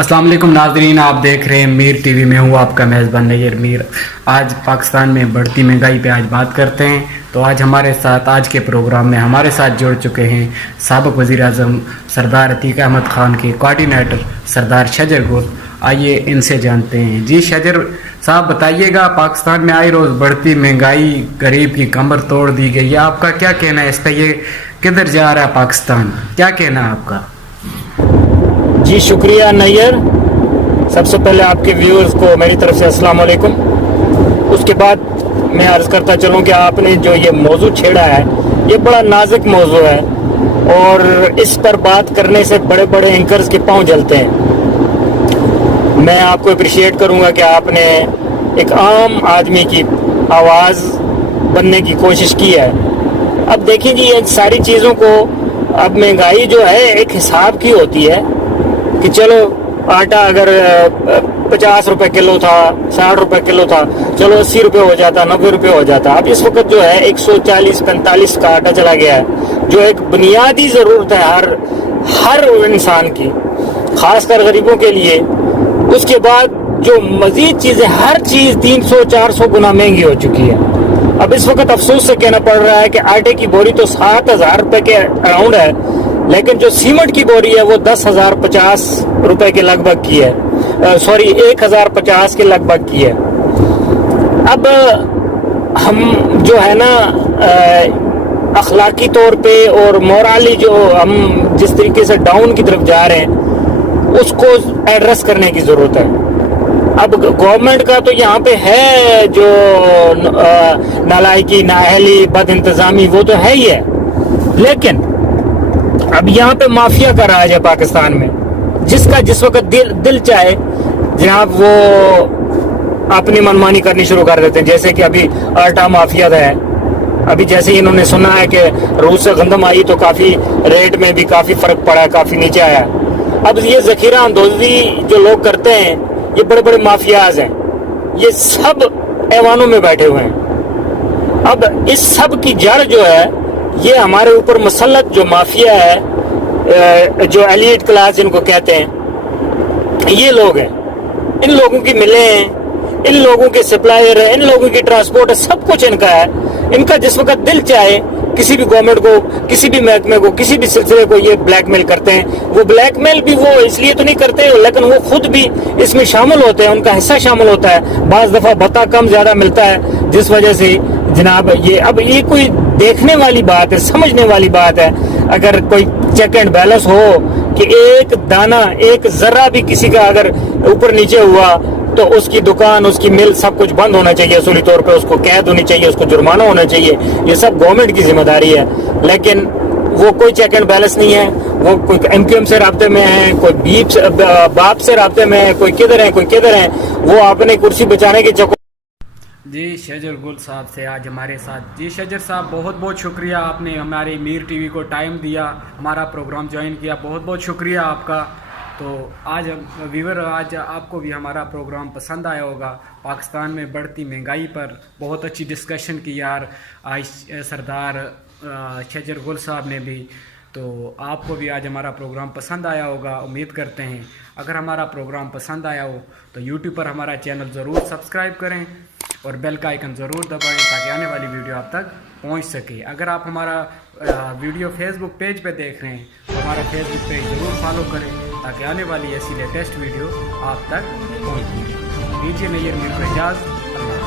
अस्सलाम वालेकुम नाजरीन, आप देख रहे हैं मीर टीवी में हूँ आपका मेज़बान नैयर मीर। आज पाकिस्तान में बढ़ती महंगाई पे आज बात करते हैं। तो आज हमारे साथ आज के प्रोग्राम में हमारे साथ जुड़ चुके हैं साबिक़ वज़ीर आज़म सरदार अतीक अहमद ख़ान के कोऑर्डिनेटर सरदार शजर गुल। आइए इनसे जानते हैं। जी शजर साहब बताइएगा, पाकिस्तान में आई रोज़ बढ़ती महंगाई गरीब की कमर तोड़ दी गई है, आपका क्या कहना है इस पर? ये किधर जा रहा है पाकिस्तान, क्या कहना है आपका? जी शुक्रिया नैयर। सबसे पहले आपके व्यूअर्स को मेरी तरफ से अस्सलाम वालेकुम। उसके बाद मैं अर्ज़ करता चलूँ कि आपने जो ये मौजू छेड़ा है ये बड़ा नाजुक मौजू है और इस पर बात करने से बड़े बड़े एंकर्स के पांव जलते हैं। मैं आपको अप्रिशिएट करूँगा कि आपने एक आम आदमी की आवाज़ बनने की कोशिश की है। अब देखिए जी, इन सारी चीज़ों को, अब महंगाई जो है एक हिसाब की होती है कि चलो आटा अगर 50 रुपए किलो था, 60 रुपए किलो था, चलो 80 रुपए हो जाता, 90 रुपए हो जाता। अब इस वक्त जो है 140-45 का आटा चला गया है, जो एक बुनियादी ज़रूरत है हर इंसान की, खासकर गरीबों के लिए। उसके बाद जो मजीद चीज़ें, हर चीज़ 300-400 गुना महंगी हो चुकी है। अब इस वक्त अफसोस से कहना पड़ रहा है कि आटे की बोरी तो 7,000 रुपए के अराउंड है, लेकिन जो सीमेंट की बोरी है वो 10,050 रुपए के लगभग की है, सॉरी 1,050 के लगभग की है। अब हम जो है ना अखलाकी तौर पे और मोराली जो हम जिस तरीके से डाउन की तरफ जा रहे हैं उसको एड्रेस करने की ज़रूरत है। अब गवर्नमेंट का तो यहाँ पे है जो नालायकी, नाअहली, बद इंतज़ामी, वो तो है ही है, लेकिन अब यहाँ पे माफिया का राज है पाकिस्तान में, जिसका जिस वक्त दिल चाहे जनाब वो अपनी मनमानी करनी शुरू कर देते हैं। जैसे कि अभी आटा माफिया है, अभी जैसे ही इन्होंने सुना है कि रूस से गंदम आई तो काफ़ी रेट में भी काफ़ी फ़र्क पड़ा है, काफ़ी नीचे आया। अब ये ज़ख़ीरा अंदोज़ी जो लोग करते हैं, ये बड़े बड़े माफियाज हैं, ये सब ऐवानों में बैठे हुए हैं। अब इस सब की जड़ जो है ये हमारे ऊपर मसलत जो माफिया है, जो एलीट क्लास जिनको कहते हैं, ये लोग हैं। इन लोगों की मिलें हैं, इन लोगों के सप्लायर है, इन लोगों की ट्रांसपोर्ट है, सब कुछ इनका है। इनका जिस वक्त दिल चाहे किसी भी गवर्नमेंट को, किसी भी महकमे को, किसी भी सिलसिले को ये ब्लैकमेल करते हैं। वो ब्लैकमेल भी वो इसलिए तो नहीं करते, लेकिन वो खुद भी इसमें शामिल होते हैं, उनका हिस्सा शामिल होता है। बाज़ दफ़ा भत्ता कम ज़्यादा मिलता है, जिस वजह से जनाब ये, अब ये कोई देखने वाली बात है, समझने वाली बात है। अगर कोई चेक एंड बैलेंस हो कि एक दाना, एक ज़रा भी किसी का अगर ऊपर नीचे हुआ तो उसकी दुकान, उसकी मिल, सब कुछ बंद होना चाहिए, असूली तौर पे उसको कैद होनी चाहिए, उसको जुर्माना होना चाहिए। ये सब गवर्नमेंट की जिम्मेदारी है, लेकिन वो कोई चेक एंड बैलेंस नहीं है। वो कोई MQM से राब्ते में है, कोई बाप से राब्ते में है, कोई किधर है, कोई किधर है। वो अपनी कुर्सी बचाने के चक्कर। जी शजर गुल साहब से आज हमारे साथ। जी शजर साहब बहुत बहुत शुक्रिया, आपने हमारे मीर टीवी को टाइम दिया, हमारा प्रोग्राम ज्वाइन किया, बहुत बहुत शुक्रिया आपका। तो आज व्यूअर, आज आपको भी हमारा प्रोग्राम पसंद आया होगा। पाकिस्तान में बढ़ती महंगाई पर बहुत अच्छी डिस्कशन की यार आज सरदार शजर गुल साहब ने भी। तो आपको भी आज हमारा प्रोग्राम पसंद आया होगा, उम्मीद करते हैं। अगर हमारा प्रोग्राम पसंद आया हो तो यूट्यूब पर हमारा चैनल ज़रूर सब्सक्राइब करें और बेल का आइकन ज़रूर दबाएं ताकि आने वाली वीडियो आप तक पहुंच सके। अगर आप हमारा वीडियो फेसबुक पेज पे देख रहे हैं तो हमारा फेसबुक पेज ज़रूर फॉलो करें ताकि आने वाली ऐसी लेटेस्ट वीडियो आप तक पहुंच सके। दीजिए नैयर मीर को इजाज़त।